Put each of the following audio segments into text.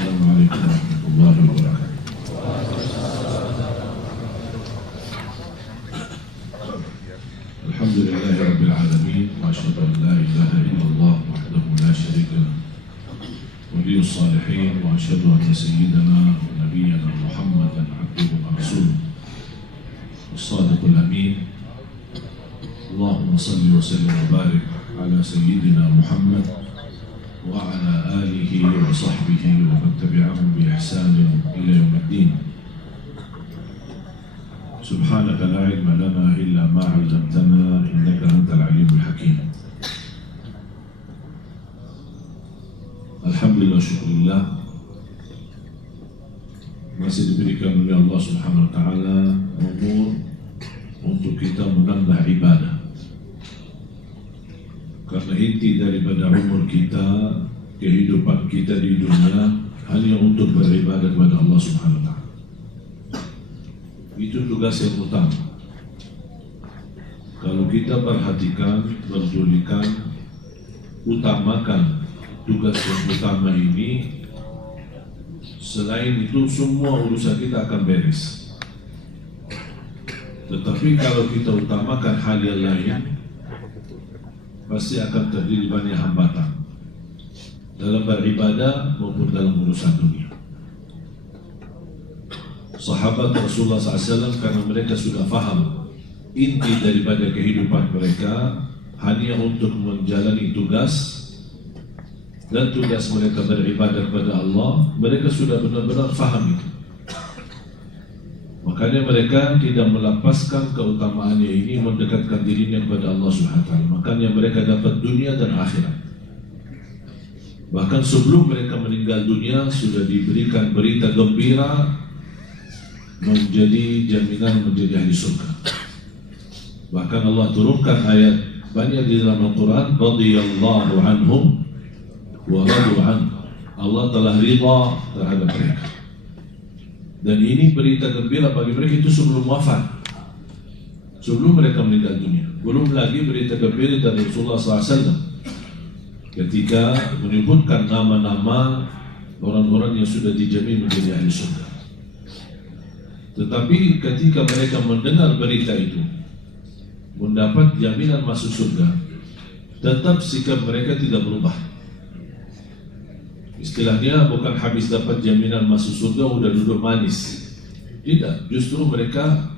Assalamualaikum warahmatullahi wabarakatuh. Alhamdulillahirabbil alamin wa asyhadu an la ilaha illallah wahdahu la syarika lah. Waliyus salihin wa asyhadu anna sayyidana wa nabiyyana Muhammadan abduhu wa rasuluh. As-sadiqul amin. Allahumma salli wa sallim wa barik ala sayyidina Muhammad wa ala alihi wa sahbihi wa man tabi'ahum bi ihsanin ila yaumiddin. Subhanaka la ilma lana illa ma 'allamtana innaka antal alimul hakim. Alhamdulillah, syukurillah, masih diberikan oleh Allah Subhanahu wa taala umur untuk kita menambah ibadah. Karena inti daripada umur kita, kehidupan kita di dunia hanya untuk beribadah kepada Allah Subhanahu wa taala. Itu tugas yang utama. Kalau kita perhatikan, perdulikan, utamakan tugas yang utama ini, selain itu semua urusan kita akan beres. Tetapi kalau kita utamakan hal yang lain, pasti akan terjadi banyak hambatan dalam beribadah maupun dalam urusan dunia. Sahabat Rasulullah SAW, karena mereka sudah faham inti daripada kehidupan mereka hanya untuk menjalani tugas, dan tugas mereka beribadah kepada Allah, mereka sudah benar-benar faham itu. Makanya mereka tidak melepaskan keutamaannya ini, mendekatkan dirinya kepada Allah SWT. Makanya mereka dapat dunia dan akhirat. Bahkan sebelum mereka meninggal dunia sudah diberikan berita gembira menjadi jaminan menjadi ahli surga. Bahkan Allah turunkan ayat banyak di dalam Al-Quran, radhiyallahu anhum wa radu an. Allah telah ridha terhadap mereka. Dan ini berita gembira bagi mereka itu sebelum wafat, sebelum mereka meninggal dunia. Belum lagi berita gembira dari Rasulullah SAW ketika menyebutkan nama-nama orang-orang yang sudah dijamin menjadi ahli surga. Tetapi ketika mereka mendengar berita itu, mendapat jaminan masuk surga, tetap sikap mereka tidak berubah. Istilahnya bukan habis dapat jaminan masuk surga udah duduk manis. Tidak, justru mereka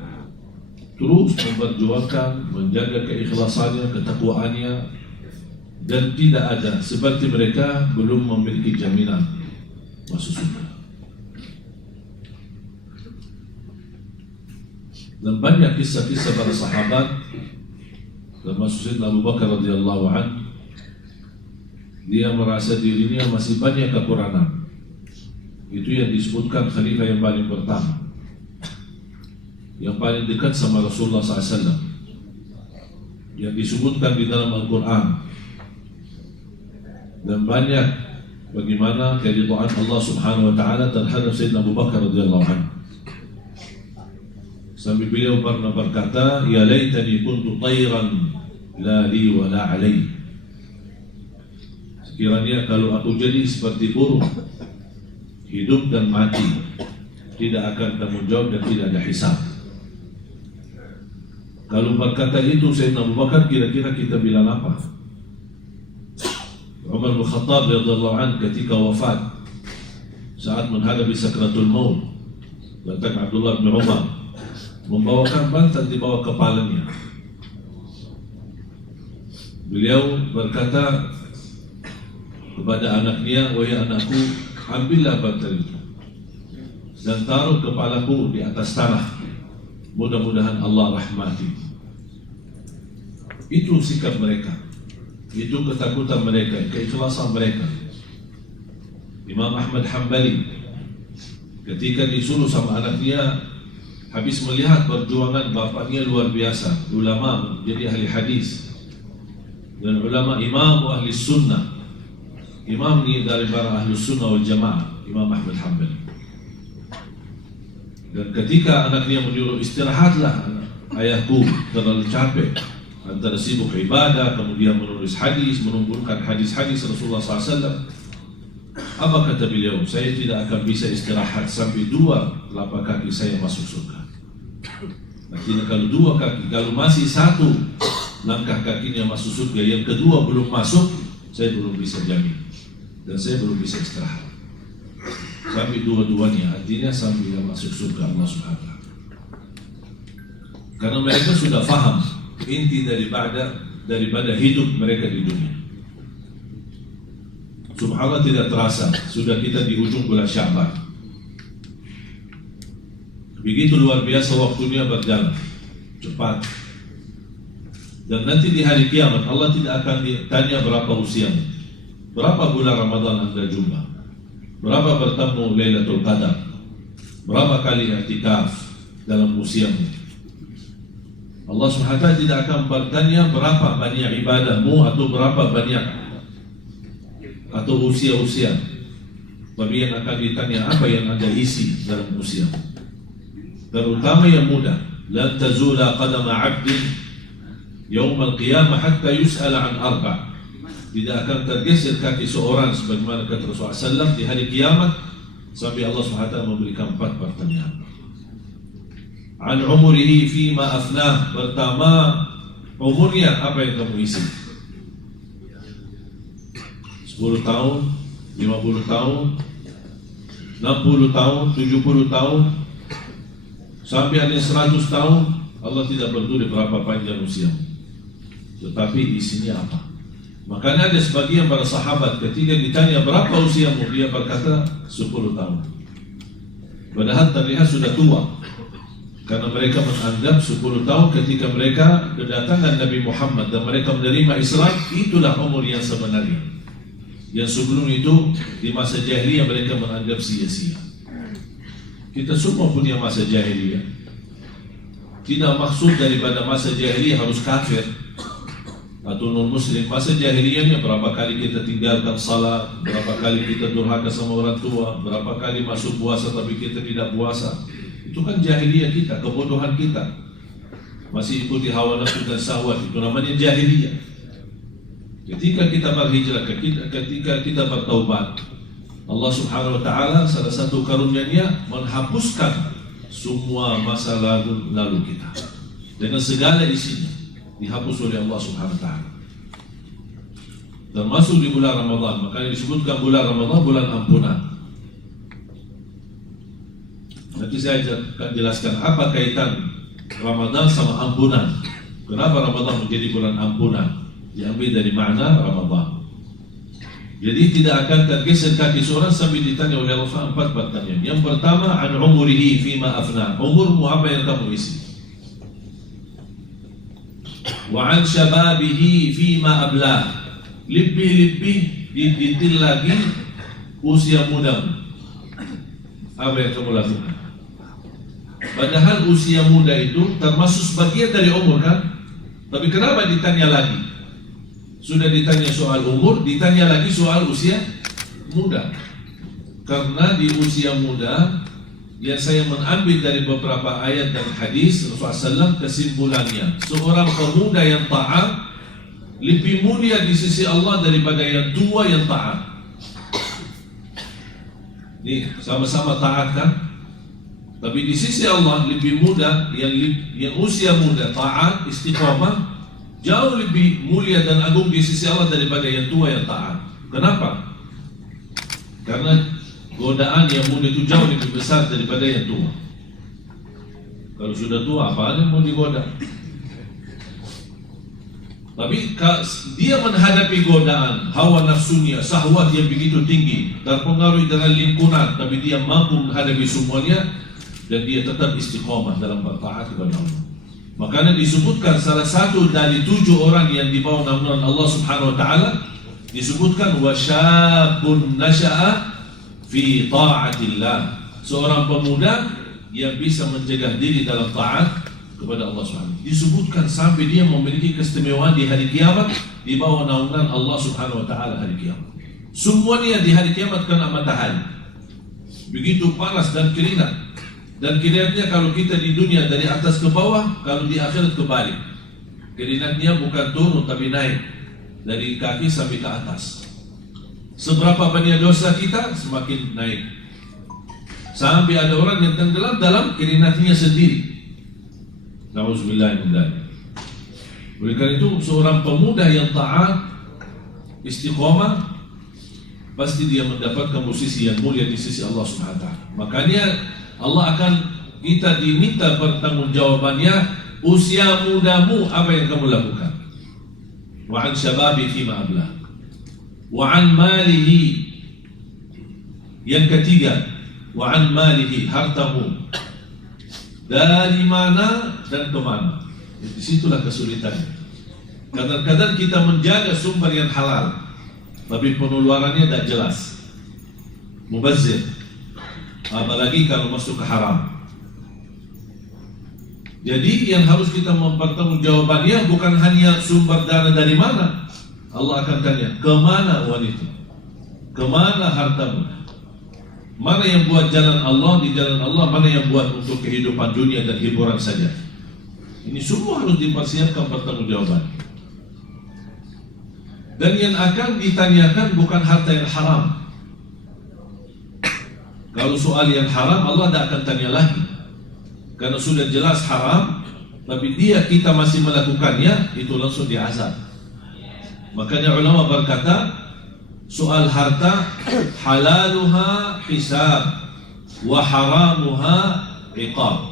terus memperjuangkan, menjaga keikhlasannya, ketakwaannya, dan tidak ada seperti mereka belum memiliki jaminan masuk surga. Dan banyak kisah-kisah para sahabat, termasuk Sayyidina Abu Bakar radhiyallahu anhu, dia merasa dirinya masih banyak kekurangan. Itu yang disebutkan khalifah yang paling pertama, yang paling dekat sama Rasulullah SAW, yang disebutkan di dalam Al-Quran. Dan banyak bagaimana keridhaan Allah Subhanahu wa taala terhadap Sayyidina Abu Bakar radhiyallahu anhu. Sampai beliau pernah berkata, ya laitani kuntu tayran la li wa la alai. Sekiranya kalau aku jadi seperti burung, hidup dan mati, tidak akan tanggung jawab dan tidak ada hisab. Kalau berkata itu Sayyidina Abu Bakar, kira-kira kita bilang apa? Umar bin Khattab radhiyallahu anhu ketika wafat, saat menghadapi sakratul maut, datang Abdullah bin Umar membawakan bantal di bawah kepalanya. Beliau berkata kepada anaknya, wahai anakku, ambillah bantal itu dan taruh kepalaku di atas tanah, mudah-mudahan Allah rahmati. Itu sikap mereka, itu ketakutan mereka, keikhlasan mereka. Imam Ahmad Hanbali ketika disuruh sama anaknya, habis melihat perjuangan bapaknya luar biasa, ulama menjadi ahli hadis dan ulama imam ahli sunnah, imam ni dari para ahli sunnah wal jamaah, Imam Ahmad Hanbali. Dan ketika anaknya menyuruh, istirahatlah ayahku, terlalu capek, antara sibuk ibadah, kemudian menulis hadis, mengumpulkan hadis-hadis Rasulullah SAW, Apa kata beliau? Saya tidak akan bisa istirahat sampai 2 telapak kaki saya masuk surga. Artinya kalau 2 kaki, kalau masih 1 langkah kakinya masuk surga, yang kedua belum masuk, saya belum bisa jamin dan saya belum bisa istirahat sampai 2-duanya, artinya sampai dia masuk surga Allah Subhanahu wa ta'ala. Karena mereka sudah faham inti daripada hidup mereka di dunia. Subhanallah, tidak terasa sudah kita di ujung bulan Sya'ban. Begitu luar biasa waktunya berjalan cepat. Dan nanti di hari kiamat Allah tidak akan ditanya berapa usiamu, berapa bulan Ramadan Anda jumpa, berapa bertemu Lailatul Qadar, berapa kali i'tikaf dalam usiamu. Allah SWT tidak akan bertanya berapa banyak ibadahmu atau berapa banyak atau usia-usia, tapi yang akan ditanya apa yang Anda isi dalam usia, terutama yang muda. Lan tazula qadama 'abdin yaumul qiyamah hatta yus'al an 4. Tidak akan tergeser kaki seorang sebagaimana kata Rasulullah SAW di hari kiamat sampai Allah SWT memberikan 4 pertanyaan. An umurihi fima afnah, pertama umurnya apa yang kamu isi, 10 tahun, 50 tahun, 60 tahun, 70 tahun, sampai ada 100 tahun. Allah tidak peduli berapa panjang usia, tetapi isinya apa. Makanya ada sebagian para sahabat ketika ditanya berapa usiamu, dia berkata 10 tahun. Padahal terlihat sudah tua, karena mereka menganggap 10 tahun ketika mereka kedatangan Nabi Muhammad dan mereka menerima Islam, itulah umur yang sebenarnya. Yang sebelum itu di masa jahiliyah mereka menganggap sia-sia. Kita semua punya masa jahiliyah. Tidak maksud daripada masa jahiliyah harus kafir atau non-muslim. Masa jahiliyahnya berapa kali kita tinggalkan salat, berapa kali kita durhaka sama orang tua, berapa kali masuk puasa tapi kita tidak puasa. Itu kan jahiliyah kita, kebodohan kita. Masih ikuti hawa nafsu dan syahwat, itu namanya jahiliyah. Ketika kita berhijrah, ketika kita bertaubat, Allah Subhanahu wa ta'ala salah satu karunia-Nya menghapuskan semua masa lalu kita dengan segala isinya, dihapus oleh Allah Subhanahu wa ta'ala. Termasuk di bulan Ramadan, makanya disebutkan bulan Ramadan bulan ampunan. Nanti saya akan jelaskan apa kaitan Ramadan sama ampunan. Kenapa Ramadan menjadi bulan ampunan? Diambil dari makna Ramadan. Jadi tidak akan tergeser kaki seorang sampai ditanya oleh Allah 4 pertanyaan. Yang pertama, an umurihi fima afna, umurmu apa yang kamu isi. Wa an syababihi fima abla, lebih detail lagi usia mudamu, apa yang kamu lakukan. Padahal usia muda itu termasuk sebagian dari umur kan, tapi kenapa ditanya lagi? Sudah ditanya soal umur, ditanya lagi soal usia muda. Karena di usia muda, yang saya mengambil dari beberapa ayat dan hadis Rasulullah SAW, kesimpulannya, seorang pemuda yang taat lebih mulia di sisi Allah daripada yang tua yang taat. Nih, sama-sama taat kan? Tapi di sisi Allah lebih muda, yang usia muda, taat, istiqamah, jauh lebih mulia dan agung di sisi Allah daripada yang tua yang taat. Kenapa? Karena godaan yang muda itu jauh lebih besar daripada yang tua. Kalau sudah tua, apa yang mau digoda? Tapi dia menghadapi godaan hawa nafsunya, syahwat yang begitu tinggi, terpengaruh dengan lingkungan, tapi dia mampu menghadapi semuanya dan dia tetap istiqomah dalam bertaat kepada Allah. Makanya disebutkan salah satu dari 7 orang yang di bawah naungan Allah Subhanahu wa ta'ala, disebutkan wasyabun nasya'a fi ta'atillah, seorang pemuda yang bisa mencegah diri dalam taat kepada Allah Subhanahu wa ta'ala. Disebutkan sampai dia memiliki keistimewaan di hari kiamat di bawah naungan Allah Subhanahu wa ta'ala hari kiamat. Semuanya di hari kiamat kena matahari, begitu panas dan keringat. Dan keringatnya kalau kita di dunia dari atas ke bawah, kalau di akhirat kebalik. Keringatnya bukan turun tapi naik dari kaki sampai ke atas. Seberapa banyak dosa kita, semakin naik. Sampai ada orang yang tenggelam dalam keringatnya sendiri. Nauzubillah min dzalik. Oleh karena itu, seorang pemuda yang taat, istiqomah, pasti dia mendapatkan posisi yang mulia di sisi Allah Subhanahu wa taala. Makanya Allah akan kita diminta pertanggungjawabannya, usia mudamu apa yang kamu lakukan? Wa an syababi fima ablah. Wa an malihi. Yang ketiga, wa an malihi, hartamu. Dari mana dan kemana? Disitulah kesulitannya. Kadang-kadang kita menjaga sumber yang halal, tapi pengeluarannya tidak jelas, mubazir, apalagi kalau masuk ke haram. Jadi yang harus kita mempertanggungjawabannya bukan hanya sumber dana dari mana. Allah akan tanya, kemana uang itu? Kemana hartamu? Mana yang buat jalan Allah, di jalan Allah, mana yang buat untuk kehidupan dunia dan hiburan saja? Ini semua harus dipersiapkan pertanggungjawaban. Dan yang akan ditanyakan bukan harta yang haram. Kalau soal yang haram, Allah tidak akan tanya lagi, karena sudah jelas haram. Tapi kita masih melakukannya, itu langsung diazab. Makanya ulama berkata, soal harta, halaluha hisab, wa haramuha iqab.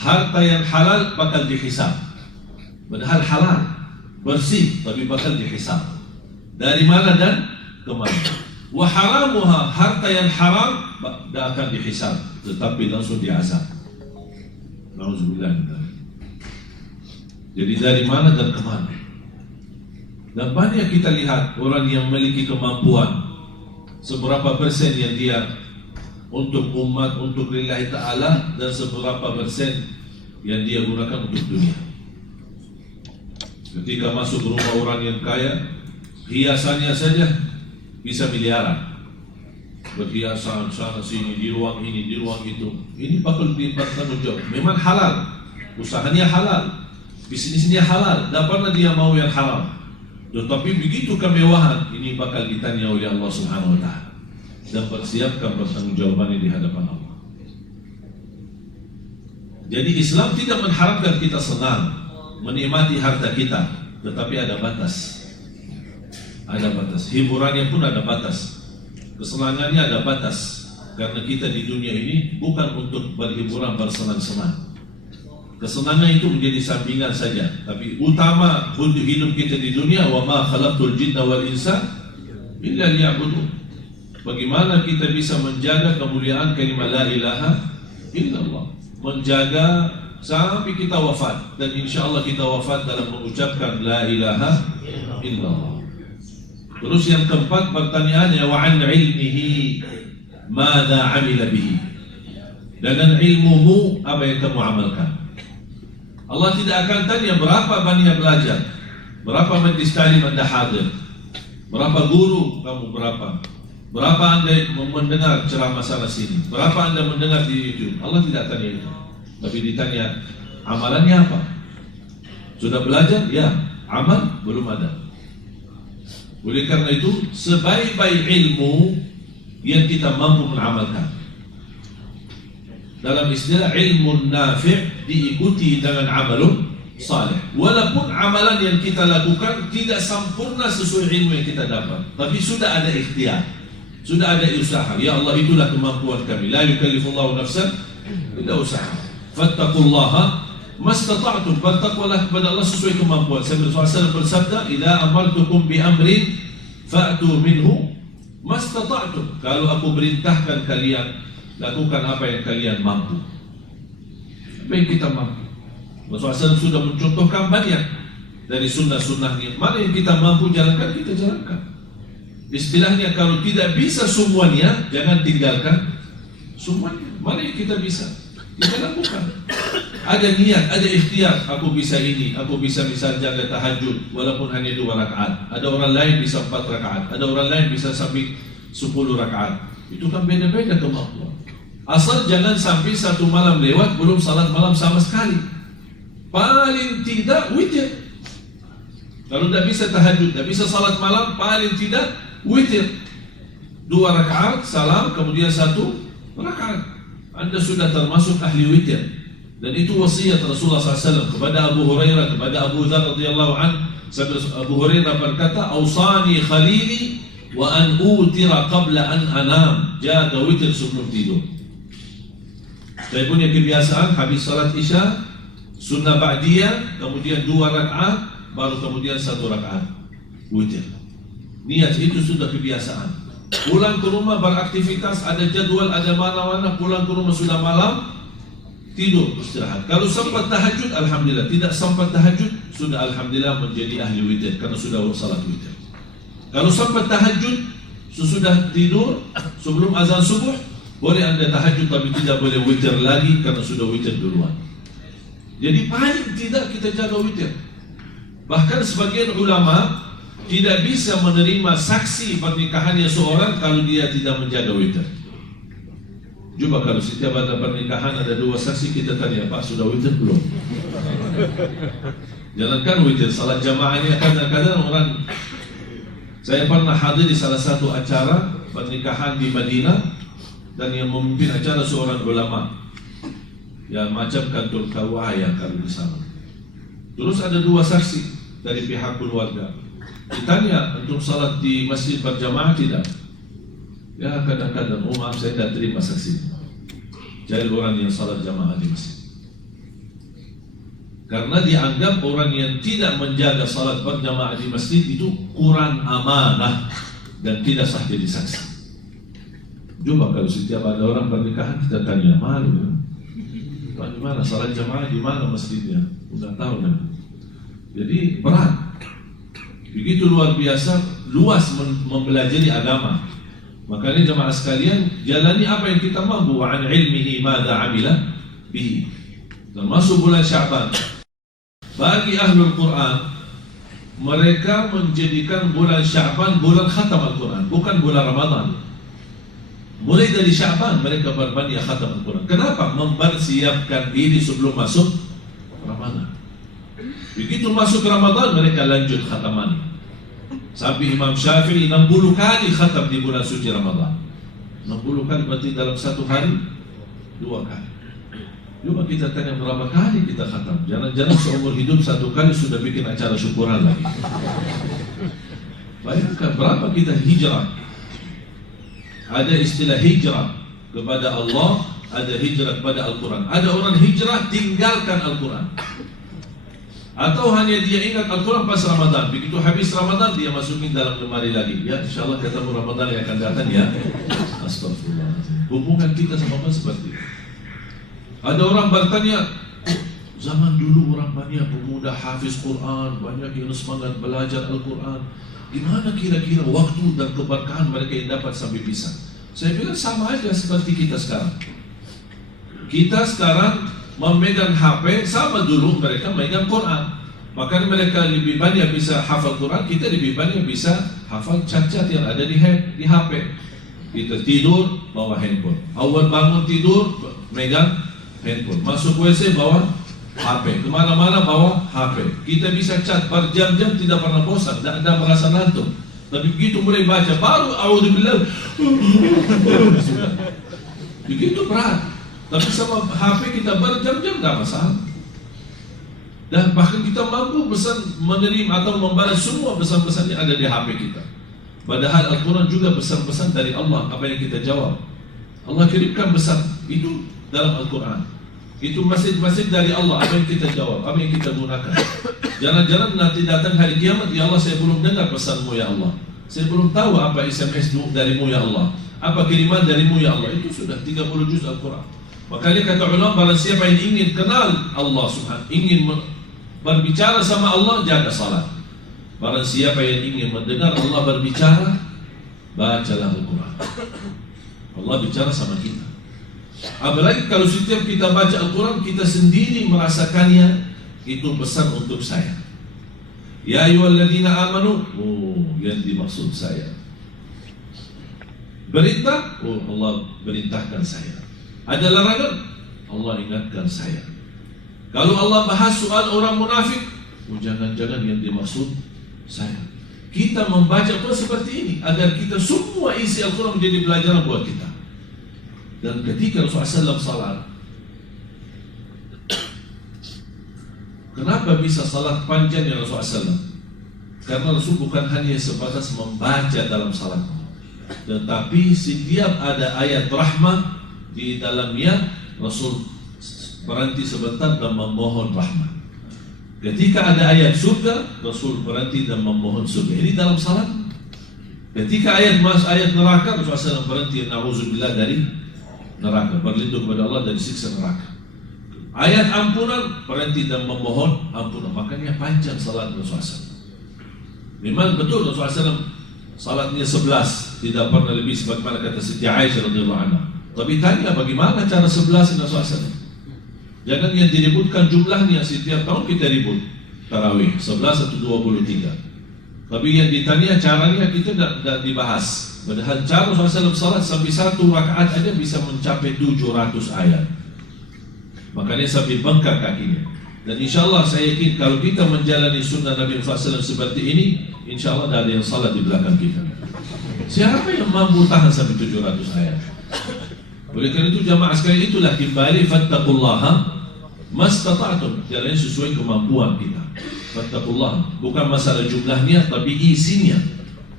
Harta yang halal bakal dihisab, padahal halal, bersih, tapi bakal dihisab. Dari mana dan kemana? Wa haramuha, harta yang haram tidak akan dihisab, tetapi langsung diazab. Nauzubillah. Jadi dari mana dan kemana? Dan banyak kita lihat orang yang memiliki kemampuan, seberapa persen yang dia untuk umat, untuk lillahi ta'ala, dan seberapa persen yang dia gunakan untuk dunia. Ketika masuk rumah orang yang kaya, hiasannya saja bisa miliaran. Berhiasan sana sini, di ruang ini, di ruang itu. Ini bakal dipertanggungjawab. Memang halal, usahanya halal, bisnisnya halal, tidak pernah dia mau yang haram. Tetapi begitu kemewahan, ini bakal ditanya oleh Allah Subhanahu wa ta'ala, dan persiapkan pertanggungjawabannya di hadapan Allah. Jadi Islam tidak mengharapkan kita senang menikmati harta kita, tetapi ada batas. Ada batas. Hiburannya pun ada batas. Kesenangannya ada batas. Karena kita di dunia ini bukan untuk berhiburan, bersenang-senang. Kesenangan itu menjadi sampingan saja, tapi utama hidup kita di dunia, wa ma khalaqtul jinna wal insa illa liya'budun. Bagaimana kita bisa menjaga kemuliaan kalimat la ilaha illallah, menjaga sampai kita wafat, dan insyaallah kita wafat dalam mengucapkan la ilaha illallah. Terus yang keempat pertanyaannya, wa an ilmihi madza amila bihi. Dengan ilmumu apa yang kamu amalkan? Allah tidak akan tanya berapa banyak belajar, berapa majlis ta'lim Anda hadir, berapa guru kamu, berapa Anda mendengar ceramah sana sini, berapa Anda mendengar di YouTube. Allah tidak tanya itu, tapi ditanya amalannya apa. Sudah belajar? Ya. Amal? Belum ada. Oleh karena itu, sebaik-baik ilmu yang kita mampu mengamalkan. Dalam istilah ilmu nafi' diikuti dengan amalun salih. Walaupun amalan yang kita lakukan tidak sempurna sesuai ilmu yang kita dapat, tapi sudah ada ikhtiar, sudah ada usaha. Ya Allah, itulah kemampuan kami. La yukallifullahu nafsan illa usaha. Fattaqullaha mastata'tum. Bertakwalah kepada Allah sesuai kemampuan. Nabi SAW bersabda, idza amartukum bi amrin fa'tu minhu mastata'tum. Kalau aku perintahkan kalian, lakukan apa yang kalian mampu. Apa yang kita mampu. Rasulullah SAW sudah mencontohkan banyak dari sunnah-sunnahnya. Mana yang kita mampu jalankan, kita jalankan. Istilahnya, kalau tidak bisa semuanya, jangan tinggalkan semuanya. Mana yang kita bisa, kita lakukan. Ada niat, ada ikhtiar. Aku bisa ini, aku bisa misal jaga tahajud walaupun hanya 2 rakaat. Ada orang lain bisa 4 rakaat. Ada orang lain bisa sampai 10 rakaat. Itu kan beda-beda kemampuan. Asal jangan sampai satu malam lewat belum salat malam sama sekali. Paling tidak witir. Kalau tidak bisa tahajud, tidak bisa salat malam, paling tidak witir. 2 rakaat, salam, kemudian 1 rakaat. Anda sudah termasuk ahli witir. Dan itu wasiat Rasulullah SAW kepada Abu Hurairah, kepada Abu Dzar radhiyallahu anhu. Abu Hurairah berkata, "Ausani khalili wa an utira qabla an anam." Jaga witir sebelum tidur. Saya punya kebiasaan habis salat Isya, sunnah ba'diyah, kemudian 2 rakaat, baru kemudian 1 rakaat witir. Niat itu sudah kebiasaan. Pulang ke rumah beraktivitas, ada jadwal, ada mana-mana, pulang ke rumah sudah malam, tidur, istirahat. Kalau sempat tahajud, alhamdulillah. Tidak sempat tahajud, sudah alhamdulillah menjadi ahli witir karena sudah salat witir. Kalau sempat tahajud, sesudah tidur, sebelum azan subuh, boleh Anda tahajud, tapi tidak boleh witir lagi karena sudah witir duluan. Jadi paling tidak kita jaga witir. Bahkan sebagian ulama tidak bisa menerima saksi pernikahannya seorang kalau dia tidak menjaga witir. Coba kalau setiap ada pernikahan ada 2 saksi, kita tanya, Pak sudah witir belum? Jangankan witir, salat jamaahnya kadang-kadang orang. Saya pernah hadir di salah satu acara pernikahan di Madinah, dan yang memimpin acara seorang ulama, ya macam kantor KUA yang kalau di sana. Terus ada 2 saksi dari pihak keluarga. Ditanya, untuk salat di masjid berjamaah tidak? Ya kadang-kadang, oh maaf saya tidak terima saksi. Cari orang yang salat jamaah di masjid. Karena dianggap orang yang tidak menjaga salat berjamaah di masjid itu kurang amanah dan tidak sah jadi saksi. Coba kalau setiap ada orang pernikahan kita tanya, malu ya? Di mana salat jamaah, di mana masjidnya? Udah tahu kan? Jadi berat. Begitu luar biasa, luas mempelajari agama. Makanya jemaah sekalian, jalani apa yang kita mampu. Wa an ilmihi madza amila bihi. Termasuk bulan Sya'ban. Bagi ahlul Quran, mereka menjadikan bulan Sya'ban bulan khatam Al-Quran, bukan bulan Ramadan. Mulai dari Sya'ban mereka berbanyak khatam Al-Quran. Kenapa? Mempersiapkan diri sebelum masuk Ramadan. Begitu masuk Ramadan mereka lanjut khataman. Sampai Imam Syafi'i 60 kali khatam di bulan suci Ramadan. 60 kali berarti dalam 1 hari 2 kali. Coba kita tanya berapa kali kita khatam. Jangan-jangan seumur hidup 1 kali sudah bikin acara syukuran lagi. Bayangkan berapa kita hijrah. Ada istilah hijrah kepada Allah, ada hijrah kepada Al-Quran. Ada orang hijrah tinggalkan Al-Quran, atau hanya dia ingat Al-Quran pas Ramadan. Begitu habis Ramadan dia masukin dalam lemari lagi. Ya insyaAllah ketemu Ramadan yang akan datang ya. Astagfirullah. Hubungan kita sama Allah seperti itu. Ada orang bertanya, zaman dulu orang banyak pemuda hafiz Quran, banyak yang semangat belajar Al-Quran. Gimana kira-kira waktu dan keberkahan mereka yang dapat sampai bisa? Saya bilang sama aja seperti kita sekarang. Kita sekarang memegang HP, sama dulu mereka memegang Quran. Maka mereka lebih banyak bisa hafal Quran, kita lebih banyak bisa hafal cat-cat yang ada di HP. Kita tidur bawa handphone, awal bangun tidur megang handphone, masuk WC bawa HP, kemana-mana bawa HP. Kita bisa cat berjam-jam tidak pernah bosan, tidak ada merasa ngantuk. Tapi begitu mulai baca baru a'udzubillah. Begitu berat. Tapi sama HP kita berjam-jam tidak masalah. Dan bahkan kita mampu menerima atau membalas semua pesan-pesan yang ada di HP kita. Padahal Al-Quran juga pesan-pesan dari Allah, apa yang kita jawab. Allah kirimkan pesan itu dalam Al-Quran. Itu masjid-masjid dari Allah, apa yang kita jawab, apa yang kita gunakan. Jangan-jangan nanti datang hari kiamat, ya Allah saya belum dengar pesanmu ya Allah, saya belum tahu apa SMS darimu ya Allah, apa kiriman darimu ya Allah. Itu sudah 30 juz Al-Quran. Makanya kata ulama, barang siapa yang ingin kenal Allah subhanahu, ingin berbicara sama Allah, jaga salat. Barang siapa yang ingin mendengar Allah berbicara, bacalah Al-Quran. Allah bicara sama kita. Apalagi kalau setiap kita baca Al-Quran, kita sendiri merasakannya, itu pesan untuk saya. Ya ayyuhalladzina amanu, oh yang dimaksud saya. Perintah, oh Allah perintahkan saya. Ada larangan, Allah ingatkan saya. Kalau Allah bahas soal orang munafik, oh jangan-jangan yang dimaksud saya. kita membaca pun seperti ini, agar kita semua isi Al-Quran menjadi pelajaran buat kita. Dan ketika Rasulullah SAW salat, kenapa bisa salat panjang ya Rasulullah SAW? Karena Rasul bukan hanya sebatas membaca dalam salat, tetapi setiap ada ayat rahmat di dalamnya, Rasul berhenti sebentar dan memohon rahmat. Ketika ada ayat surga, Rasul berhenti dan memohon surga. Ini dalam salat. Ketika ayat neraka, Rasul berhenti, na'udzubillah dari neraka, berlindung kepada Allah dari siksa neraka. Ayat ampunan, berhenti dan memohon ampunan. Makanya panjang salat Rasul. Memang betul Rasulullah SAW salatnya 11, tidak pernah lebih, sebagaimana kata Siti Aisyah radhiyallahu anha. Tapi tanya bagaimana cara 11 Rasulullah SAW. Jangan yang diributkan jumlahnya, setiap tahun kita ribut tarawih 11 atau 23. Tapi yang ditanya caranya kita tidak dibahas. Padahal cara Rasulullah SAW salat sampai satu rakaat aja bisa mencapai 700 ayat. Makanya sampai bengkak kakinya. Dan insya Allah saya yakin kalau kita menjalani sunnah Nabi SAW seperti ini, insya Allah tidak ada yang salah di belakang kita. Siapa yang mampu tahan sampai 700 ayat? Oleh karena itu jamaah sekalian, itulah kembali fattaqullaha mastata'tum, jalannya sesuai kemampuan kita. Fattaqullah, bukan masalah jumlahnya tapi isinya.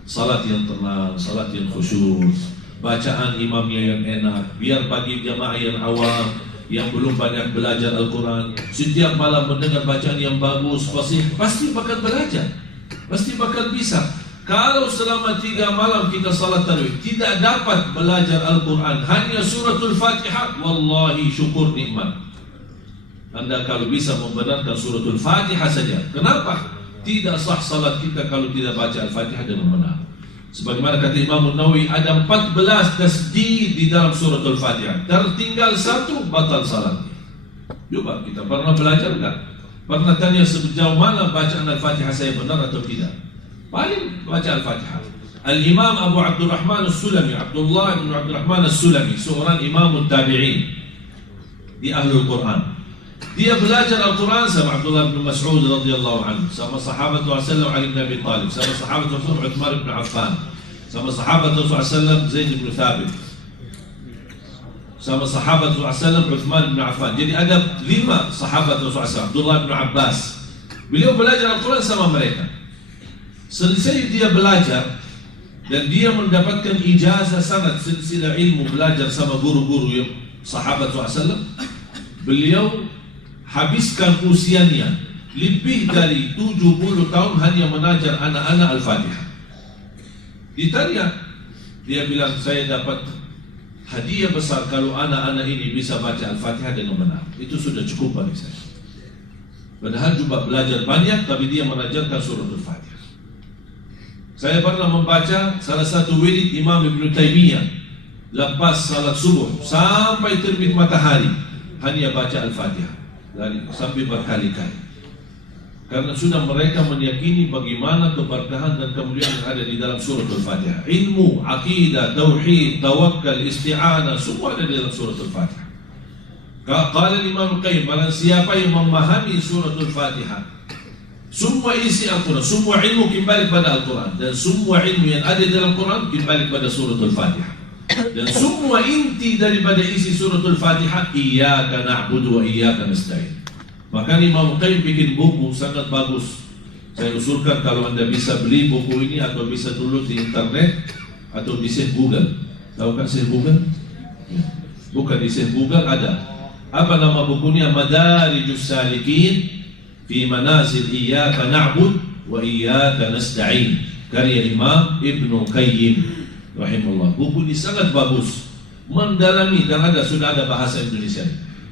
Salat yang tenang, salat yang khusyuk, bacaan imamnya yang enak, biar bagi jamaah yang awam yang belum banyak belajar Al-Quran, setiap malam mendengar bacaan yang bagus, pasti bakal belajar, pasti bakal bisa. Kalau selama 3 malam kita salat tarawih tidak dapat belajar Al-Quran, hanya suratul Fatihah, wallahi syukur nikmat. Anda kalau bisa membenarkan suratul Fatihah saja. Kenapa? Tidak sah salat kita kalau tidak baca Al-Fatihah dengan benar. Sebagaimana kata Imam Nawawi, ada 14 tasdid di dalam suratul Fatihah. Tertinggal 1, batal salatnya. Coba kita pernah belajar enggak? Pernah tanya sejauh mana bacaan Al-Fatihah saya benar atau tidak? Paling baca Al-Fatihah. Al-Imam Abu Abdurrahman As-Sulami, Abdullah bin Abdurrahman As-Sulami, seorang imam tabi'in di Ahlul Quran. Dia belajar Al-Quran sama Abdullah bin Mas'ud radhiyallahu anhu, sama sahabat Rasulullah Ali bin Abi Talib, sama sahabat Rasulullah Uthman bin Affan, sama sahabat Rasulullah Zaid bin Thabit, sama sahabat Rasulullah Uthman bin Affan. Jadi ada 5 sahabat Rasulullah, Abdullah bin Abbas. Beliau belajar Al-Quran sama mereka. Selesai dia belajar dan dia mendapatkan ijazah sanad silsilah ilmu belajar sama guru-guru yang sahabat Rasulullah. Beliau habiskan usianya lebih dari 70 tahun hanya mengajar anak-anak Al-Fatihah. Ditanya, dia bilang, saya dapat hadiah besar kalau anak-anak ini bisa baca Al-Fatihah dengan benar. Itu sudah cukup bagi saya. Padahal juga belajar banyak, tapi dia mengajarkan suratul Fatihah. Saya pernah membaca salah satu wirid Imam Ibn Taymiyah lepas salat subuh sampai terbit matahari, hanya baca Al-Fatihah sampai berkali-kali. Karena sudah mereka meyakini bagaimana keberkahan dan kemuliaan yang ada di dalam suratul Fatihah. Ilmu, akidah, tauhid, tawakkal, isti'anah, semua ada di dalam suratul Fatihah. Qala Imam Qayyim, barang siapa yang memahami suratul Fatihah, semua isi Al-Quran, semua ilmu kembali pada Al-Quran, dan semua ilmu yang ada di dalam Quran kembali pada suratul Fatihah. Dan semua inti daripada isi suratul Fatihah, iyyaka na'budu wa iyyaka nasta'in. Maka Imam Qayyim bikin buku sangat bagus. Saya usulkan kalau Anda bisa beli buku ini atau bisa download di internet atau di Syekh Google. Tahu kan Syekh Google? Bukan di Syekh Google ada. Apa nama bukunya? Madarijus Salikin fi Manazil Iyyaka Na'bud wa Iyyaka Nasta'in, karya Imam Ibnu Qayyim rahimahullah. Buku ini sangat bagus, mendalami, dan sudah ada bahasa Indonesia,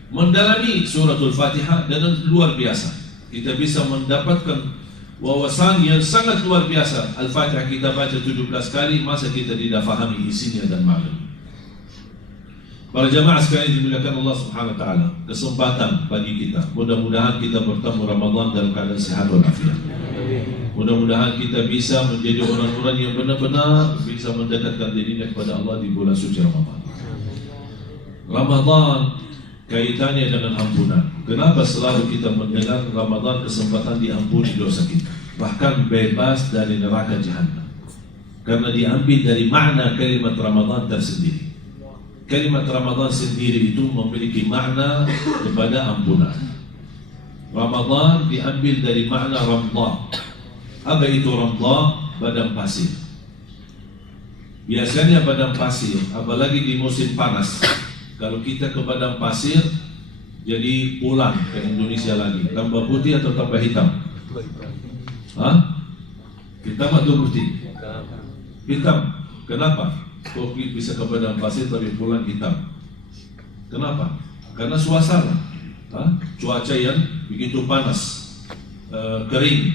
mendalami suratul Fatihah dengan luar biasa. Kita bisa mendapatkan wawasan yang sangat luar biasa. Al-Fatihah kita baca 17 kali, masa kita tidak fahami isinya dan maknanya. Para jamaah sekalian dimuliakan Allah Subhanahu wa taala, kesempatan bagi kita. Mudah-mudahan kita bertemu Ramadan dalam keadaan sehat walafiat. Mudah-mudahan kita bisa menjadi orang-orang yang benar-benar bisa mendekatkan dirinya kepada Allah di bulan suci Ramadan. Ramadan kaitannya dengan ampunan. Kenapa selalu kita mendengar Ramadan kesempatan diampuni dosa kita? bahkan bebas dari neraka Jahannam. Karena diambil dari makna kalimat Ramadan tersendiri. Kalimat Ramadan sendiri itu memiliki makna kepada ampunan. Ramadan diambil dari makna ramdha. Apa itu ramdha? Padang pasir. Biasanya padang pasir, apalagi di musim panas, kalau kita ke padang pasir, jadi pulang ke Indonesia lagi, tambah putih atau tambah hitam? Hah? Hitam atau putih? Hitam. Kenapa? Kok bisa ke padang pasir tapi pulang hitam? Kenapa? Karena suasana, cuaca yang begitu panas, kering,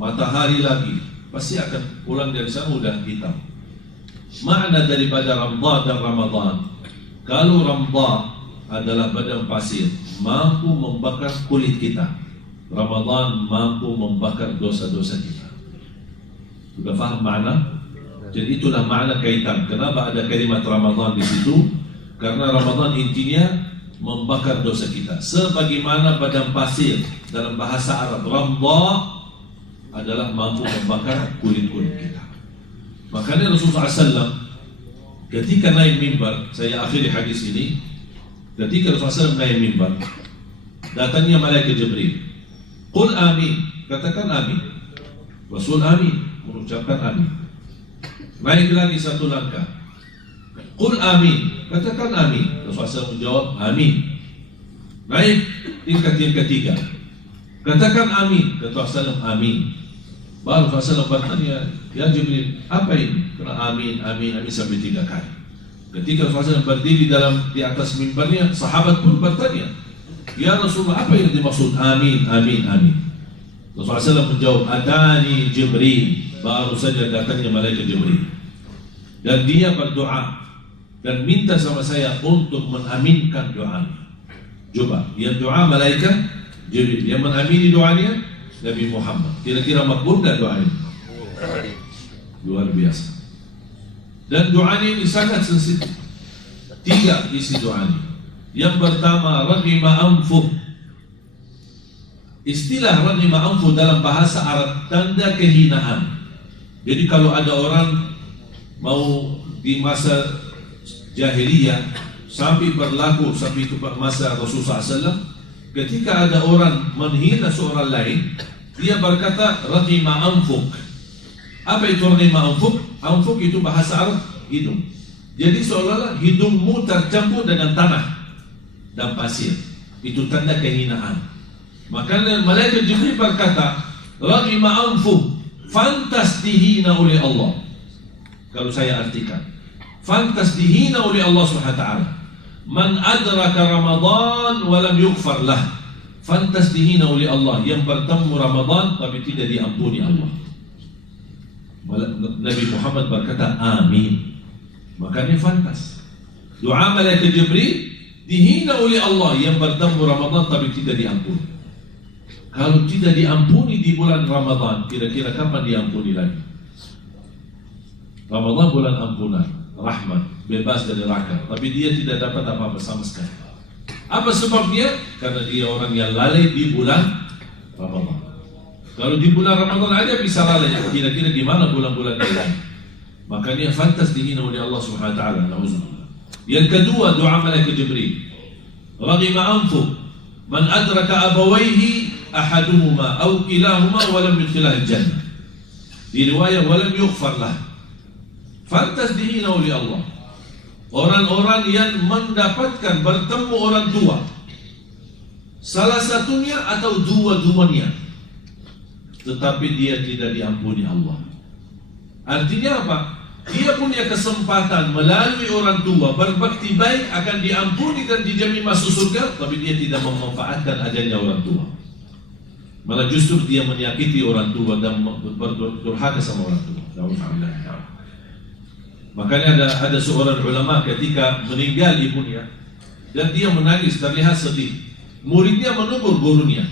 matahari lagi, pasti akan pulang dari sana udah hitam. Makna daripada Ramdha dan Ramadan, kalau Ramdha adalah padang pasir, mampu membakar kulit kita. Ramadan mampu membakar dosa-dosa kita. Sudah faham makna? Jadi itulah makna kaitan. Kenapa ada kalimat Ramadan di situ? Karena Ramadan intinya membakar dosa kita. Sebagaimana padang pasir dalam bahasa Arab, Ramdha adalah mampu membakar kulit-kulit kita. Makanya Rasulullah SAW ketika naik mimbar, saya akhiri hadis ini, ketika Rasulullah SAW naik mimbar, datangnya malaikat Jibril. Qul amin, katakan amin. Rasul amin, mengucapkan amin. Naik lagi satu langkah. Qul amin, katakan amin. Rasulullah SAW menjawab amin. Naik tingkat yang ketiga, katakan amin. Kata Rasulullah SAW amin. Baru Rasulullah SAW bertanya, ya Jibril, apa ini? Kena amin, amin, amin sampai 3 kali. Ketika Rasulullah SAW berdiri di atas mimbarnya, sahabat pun bertanya, ya Rasulullah, apa yang dimaksud amin, amin, amin? Rasulullah SAW menjawab, atani Jibril. Baru saja datangnya malaikat Jibril, dan dia berdoa dan minta sama saya untuk mengaminkan doanya. Coba, yang doa malaikat Jibril, yang mengamini doanya Nabi Muhammad. Kira-kira makbul gak doa ini? Luar biasa. Dan doa ini sangat sensitif. 3 isi doa ini. Yang pertama, raghima anfuh. Istilah raghima anfuh dalam bahasa Arab tanda kehinaan. Jadi kalau ada orang mau di masa jahiliyah sampai berlaku sampai ke masa Rasulullah SAW, ketika ada orang menghina seorang lain, dia berkata raghima anfuk. Apa itu raghima anfuk? Anfuk itu bahasa Arab hidung. Jadi seolah-olah hidungmu tercampur dengan tanah dan pasir. Itu tanda kehinaan. Maka malaikat Jibril berkata raghima anfuk, fantas dihina oleh Allah. Kalau saya artikan, fantas dihina oleh Allah Subhanahu wa taala. Man adraka Ramadan wa lam yughfar lah. Fantas dihina oleh Allah yang bertemu Ramadan tapi tidak diampuni Allah. Nabi Muhammad berkata amin. Makanya fantas. Doa malaikat Jibril dihina oleh Allah yang bertemu Ramadan tapi tidak diampuni. Kalau tidak diampuni di bulan Ramadan, kira-kira kapan diampuni lagi? Ramadan bulan ampunan, rahmat, bebas dari neraka, tapi dia tidak dapat apa-apa sama sekali. Apa sebabnya? Karena dia orang yang lalai di bulan Ramadan. Kalau di bulan Ramadan aja bisa lalai, kira-kira gimana bulan-bulan yang lain? Makanya fantas dihina oleh Allah Subhanahu wa taala. Nauzubillah. Yang kedua, doa malaikat Jibril. Raghima anfu man adraka abawaihi ahaduhuma aw kilahuma wa lam yudkhilah al-jannah. Di riwayat wa lam yughfar lah. Fantas dihina oleh Allah orang-orang yang mendapatkan bertemu orang tua, salah satunya atau dua-duanya, tetapi dia tidak diampuni Allah. Artinya apa? Dia punya kesempatan melalui orang tua berbakti baik akan diampuni dan dijamin masuk surga, tapi dia tidak memanfaatkan ajalnya orang tua. Malah justru dia menyakiti orang tua dan berdurhaka sama orang tua. Makanya ada seorang ulama ketika meninggal ibunya dan dia menangis, terlihat sedih. Muridnya menegur gurunya.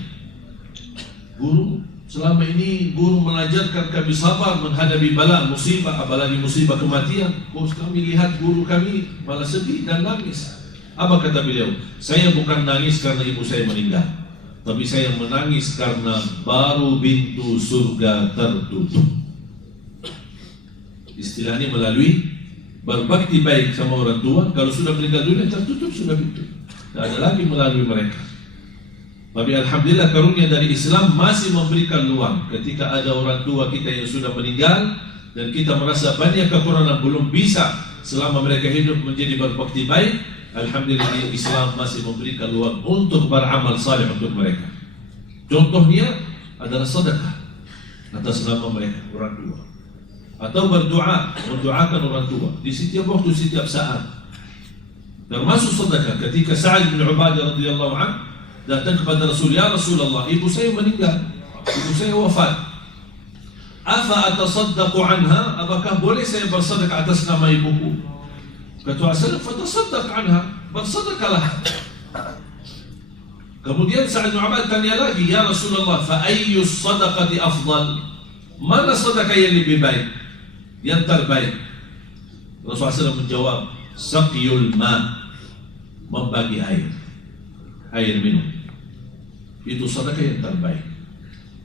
Guru, selama ini guru mengajarkan kami sabar menghadapi bala, musibah, apalagi musibah kematian. Kok kami lihat guru kami malah sedih dan nangis. Apa kata beliau? Saya bukan nangis karena ibu saya meninggal, tapi saya menangis karena baru pintu surga tertutup. Istilah ini melalui berbakti baik sama orang tua. Kalau sudah meninggal dunia, tertutup sudah pintu, tidak ada lagi melalui mereka. Tapi alhamdulillah karunia dari Islam masih memberikan luang. Ketika ada orang tua kita yang sudah meninggal dan kita merasa banyak kekurangan belum bisa selama mereka hidup menjadi berbakti baik, alhamdulillah Islam masih memberikan luang untuk beramal saleh untuk mereka. Contohnya adalah sedekah atas nama mereka, orang tua, atau berdoa, mendoakan orang tua di setiap waktu, setiap saat. Termasuk sedekah. Ketika Sa'ad bin Ubadah radhiyallahu anhu datang kepada Rasul, ya Rasulullah, ibu saya meninggal, ibu saya wafat. Afa atasaddaqu anha? Apakah boleh saya bersedekah atas nama ibuku? Kata Rasulullah, fatasaddaq anha, bersedekahlah. Kemudian Sa'ad bin Ubadah tanya lagi, ya Rasulullah, fa ayyu sadaqati afdal? Mana sedekah yang lebih baik, yang terbaik? Rasulullah SAW menjawab, saqyul ma, membagi air minum. Itu sedekah yang terbaik.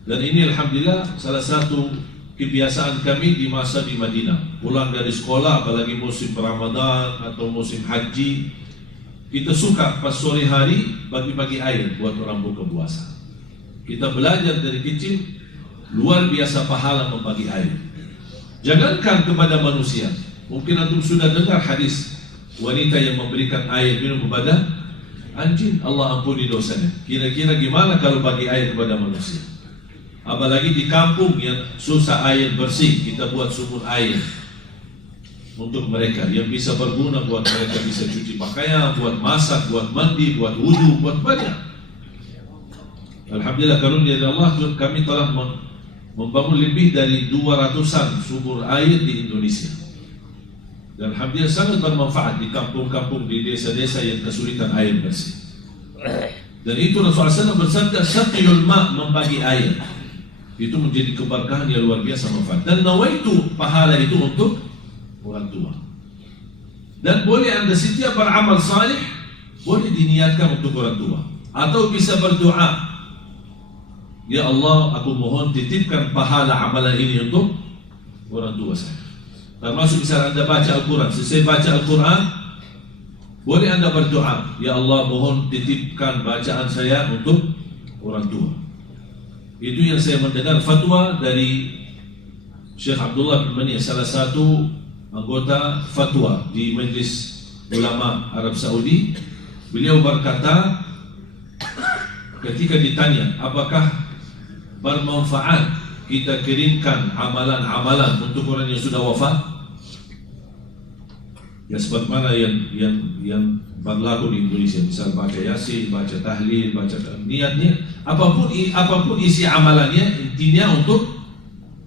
Dan ini alhamdulillah salah satu kebiasaan kami di masa di Madinah. Pulang dari sekolah, apalagi musim Ramadan atau musim haji, kita suka pas sore hari bagi-bagi air buat orang buka puasa. Kita belajar dari kecil, luar biasa pahala membagi air. Jangankan kepada manusia, mungkin antum sudah dengar hadis wanita yang memberikan air minum kepada anjing, Allah ampuni dosanya. Kira-kira gimana kalau bagi air kepada manusia? Apalagi di kampung yang susah air bersih, kita buat sumur air untuk mereka yang bisa berguna, buat mereka bisa cuci pakaian, buat masak, buat mandi, buat wudu, buat banyak. Alhamdulillah karunia dari Allah, kami telah membangun lebih dari 200-an sumur air di Indonesia. Dan alhamdulillah sangat bermanfaat di kampung-kampung, di desa-desa yang kesulitan air bersih. Dan itu Rasulullah SAW bersabda, saqyul ma, membagi air. Itu menjadi keberkahan yang luar biasa manfaat. Dan nawaitu, pahala itu untuk orang tua. Dan boleh anda setiap beramal salih, boleh diniatkan untuk orang tua. Atau bisa berdoa, ya Allah, aku mohon titipkan pahala amalan ini untuk orang tua saya. Termasuk misalnya anda baca Al-Quran, selesai baca Al-Quran, boleh anda berdoa, ya Allah, mohon titipkan bacaan saya untuk orang tua. Itu yang saya mendengar fatwa dari Syekh Abdullah bin Mani, salah satu anggota fatwa di Majlis Ulama Arab Saudi. Beliau berkata, ketika ditanya apakah bermanfaat kita kirimkan amalan-amalan untuk orang yang sudah wafat, ya seperti mana yang berlaku di Indonesia, misal baca yasin, baca tahlil, baca niatnya, apapun isi amalannya, intinya untuk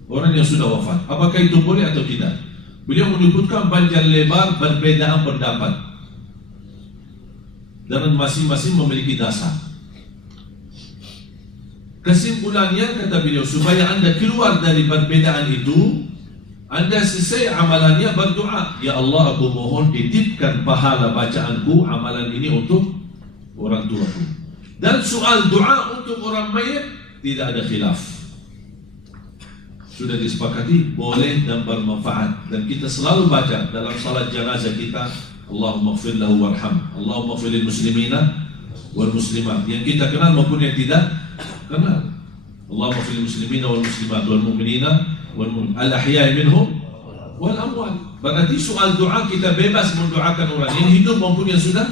orang yang sudah wafat. Apakah itu boleh atau tidak? Beliau menyebutkan panjang lebar perbedaan pendapat dan masing-masing memiliki dasar. Kesimpulannya, kata beliau, supaya anda keluar dari perbedaan itu, anda selesai amalannya berdoa, ya Allah, aku mohon titipkan pahala bacaanku amalan ini untuk orang tuaku. Dan soal doa untuk orang mayit tidak ada khilaf, sudah disepakati boleh dan bermanfaat. Dan kita selalu baca dalam salat jenazah kita, Allahumma ighfir lahu warham, Allahumma ighfir lil muslimina wal muslimat, yang kita kenal maupun yang tidak kenal. Allahumma ighfir lil muslimina wal muslimat wal mu'minina al-ahya'i minhum wal amwat. Berarti soal doa kita bebas mendoakan orang yang hidup maupun yang sudah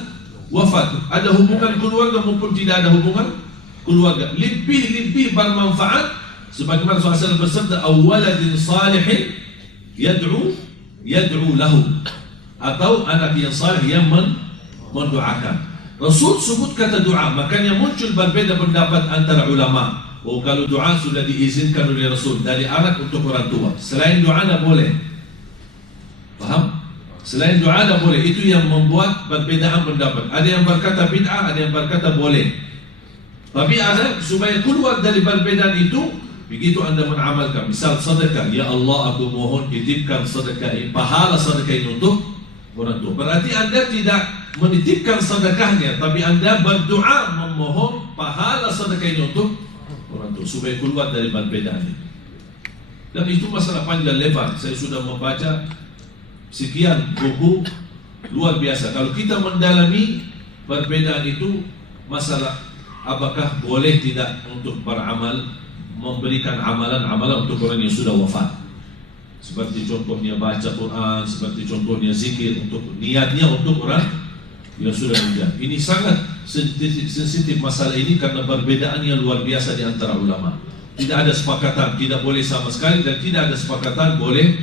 wafat. Ada hubungan keluarga maupun tidak ada hubungan keluarga. Lebih bermanfaat sebagaimana Rasulullah bersabda, awaladin salihin yad'u lahu, atau anak yang salih yang mendoakan. Rasul sebut kata doa, makanya muncul berbeda pendapat antara ulama. Oh, kalau doa sudah diizinkan oleh Rasul dari anak untuk orang tua, selain doa tidak boleh. Paham? Selain doa tidak boleh. Itu yang membuat perbedaan pendapat. Ada yang berkata bid'ah, ada yang berkata boleh. Tapi ada supaya keluar dari perbedaan itu, begitu anda mengamalkan, misal sedekah, ya Allah, aku mohon titipkan sedekah ini, pahala sedekah ini untuk orang tua. Berarti anda tidak menitipkan sedekahnya, tapi anda berdoa memohon pahala sedekah ini untuk orang tua supaya keluar dari perbedaan itu. Dan itu masalah panjang lebar. Saya sudah membaca sekian buku luar biasa. Kalau kita mendalami perbedaan itu, masalah apakah boleh tidak untuk beramal, memberikan amalan-amalan untuk orang yang sudah wafat, seperti contohnya baca Quran, seperti contohnya zikir, untuk niatnya untuk orang yang sudah meninggal. Ini sangat sensitif masalah ini karena perbedaan yang luar biasa di antara ulama. Tidak ada sepakatan, tidak boleh sama sekali, dan tidak ada sepakatan boleh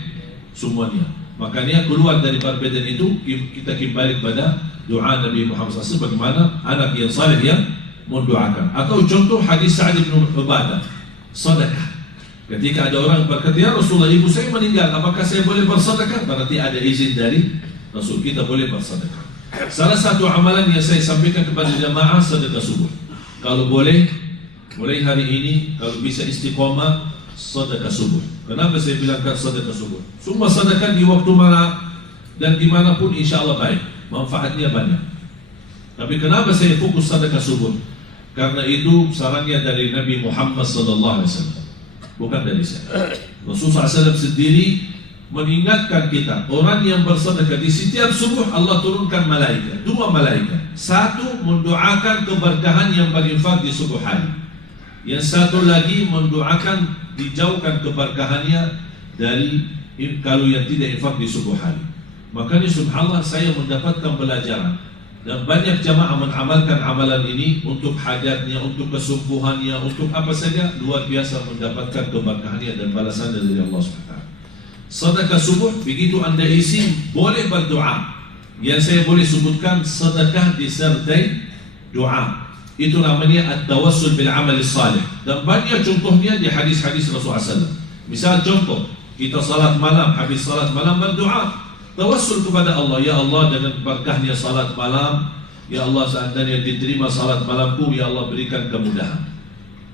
semuanya. Makanya keluar dari perbedaan itu, kita kembali pada doa Nabi Muhammad SAW, bagaimana anak yang saleh yang mendoakan. Atau contoh hadis Sa'ad bin Ubadah, sedekah. Ketika ada orang berkata, ya Rasulullah, ibu saya meninggal, apakah saya boleh bersedekah? Berarti ada izin dari Rasul, kita boleh bersedekah. Salah satu amalan yang saya sampaikan kepada jamaah, sedekah subuh. Kalau boleh, mulai hari ini, kalau bisa istiqomah, sedekah subuh. Kenapa saya bilangkan sedekah subuh? Semua sedekah di waktu mana dan dimanapun insya Allah baik, manfaatnya banyak. Tapi kenapa saya fokus sedekah subuh? Karena itu sarannya dari Nabi Muhammad SAW, bukan dari saya. Rasulullah SAW sendiri mengingatkan kita, orang yang bersedekah di setiap subuh Allah turunkan malaikat, 2 malaikat. Satu mendoakan keberkahan yang berinfak di subuh hari, yang satu lagi mendoakan dijauhkan keberkahannya dari kalau yang tidak infak di subuh hari. Makanya subhanallah, saya mendapatkan pelajaran, dan banyak jamaah mengamalkan amalan ini untuk hajatnya, untuk kesembuhannya, untuk apa saja, luar biasa mendapatkan keberkahannya dan balasan dari Allah SWT. Sedekah subuh, begitu anda isi, boleh berdoa. Yang saya boleh sebutkan, sedekah disertai doa. Itu namanya at-tawassul bil amal salih. Dan banyak contohnya di hadis-hadis Rasulullah SAW. Misal contoh, kita salat malam, habis salat malam berdoa, tawassul kepada Allah, ya Allah dengan berkahnya salat malam, ya Allah seandainya diterima salat malamku, ya Allah berikan kemudahan.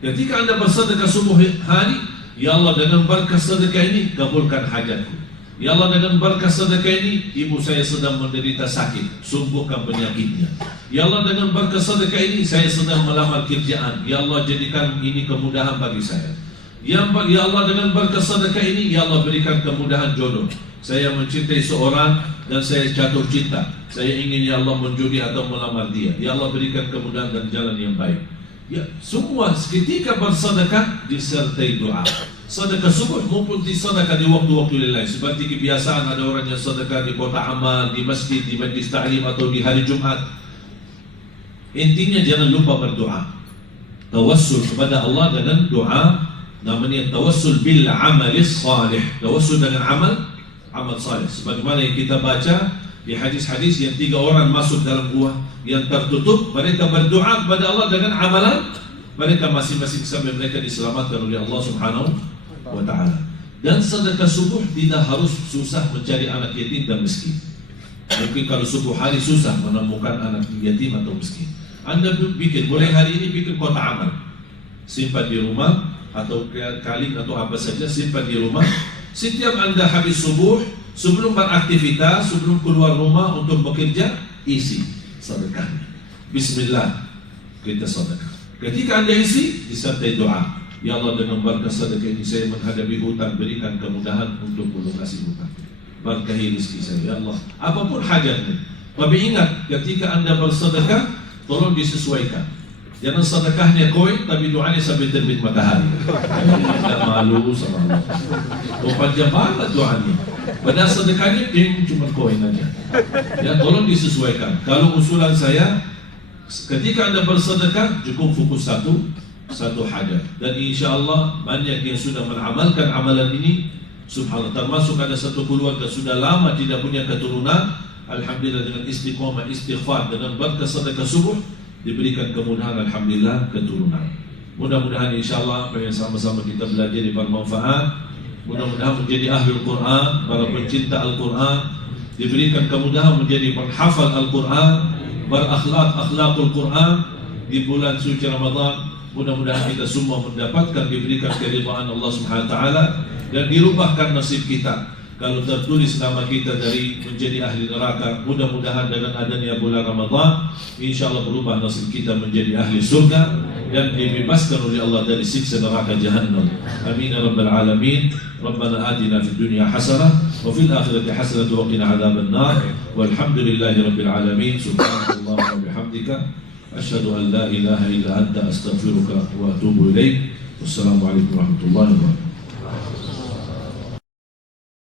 Ketika anda bersedekah subuh hari, ya Allah dengan berkah sedekah ini kabulkan hajatku. Ya Allah dengan berkah sedekah ini, ibu saya sedang menderita sakit, sembuhkan penyakitnya. Ya Allah dengan berkah sedekah ini, saya sedang melamar kerjaan, ya Allah jadikan ini kemudahan bagi saya. Ya Allah dengan berkah sedekah ini, ya Allah berikan kemudahan jodoh. Saya mencintai seorang dan saya jatuh cinta, saya ingin ya Allah menjudi atau melamar dia, ya Allah berikan kemudahan dan jalan yang baik. Ya, semua ketika bersedekah disertai doa. Sedekah subuh maupun sedekah di waktu-waktu lain. Seperti kebiasaan ada orang yang sedekah di kota amal, di masjid, di majlis ta'lim atau di hari Jumat. Intinya jangan lupa berdoa. Tawassul kepada Allah dengan doa, namanya tawassul bil amalis salih. Tawassul dengan amal salih. Sebagaimana yang kita baca di hadis-hadis yang 3 orang masuk dalam gua yang tertutup, mereka berdoa kepada Allah dengan amalan mereka masing-masing sampai mereka diselamatkan oleh Allah Subhanahu wa ta'ala. Dan sedekah subuh tidak harus susah mencari anak yatim dan miskin. Mungkin kalau subuh hari susah menemukan anak yatim atau miskin, anda bikin, mulai hari ini bikin kotak amal, simpan di rumah atau kaling atau apa saja, simpan di rumah. Setiap anda habis subuh, sebelum beraktivitas, sebelum keluar rumah untuk bekerja, isi sedekahnya. Bismillah, kita sedekah. Ketika anda isi, disertai doa. Ya Allah dengan berkah sedekah ini saya menghadapi hutang, berikan kemudahan untuk melunasi hutang. Berkahi rezeki saya, ya Allah. Apapun hajatnya. Tapi ingat, ketika anda bersedekah, tolong disesuaikan. Jangan sedekahnya koin, tapi doanya sampai terbit matahari. Tidak malu sama Allah. Panjang banget doanya. Padahal sedekahnya cuma koin aja. Ya, tolong disesuaikan. Kalau usulan saya, ketika anda bersedekah, cukup fokus satu hajat. Dan insya Allah banyak yang sudah mengamalkan amalan ini. Subhanallah, termasuk ada satu keluarga sudah lama tidak punya keturunan. Alhamdulillah dengan istiqomah, istighfar, dengan berkah sedekah subuh diberikan kemudahan, alhamdulillah, keturunan. Mudah-mudahan insya Allah sama-sama kita belajar bermanfaat. Mudah-mudahan menjadi ahlul Quran, para pencinta Al-Quran, diberikan kemudahan menjadi penghafal Al-Quran, berakhlakul Quran di bulan suci Ramadan. Mudah-mudahan kita semua mendapatkan, diberikan keridhaan Allah Subhanahu wa ta'ala, dan dirubahkan nasib kita. kalau tertulis nama kita dari menjadi ahli neraka, mudah-mudahan dengan adanya bulan Ramadan, insya Allah berubah nasib kita menjadi ahli surga dan dibebaskan oleh Allah dari siksa neraka Jahannam. Amin ya rabbal alamin. Rabbana atina fid dunya hasanah wa fil akhirati hasanah wa qina adzaban nar. Walhamdulillahi rabbil alamin. Subhanallah wa bihamdika asyhadu an la ilaha illa anta astaghfiruka wa atubu ilaik. Wassalamualaikum warahmatullahi wabarakatuh.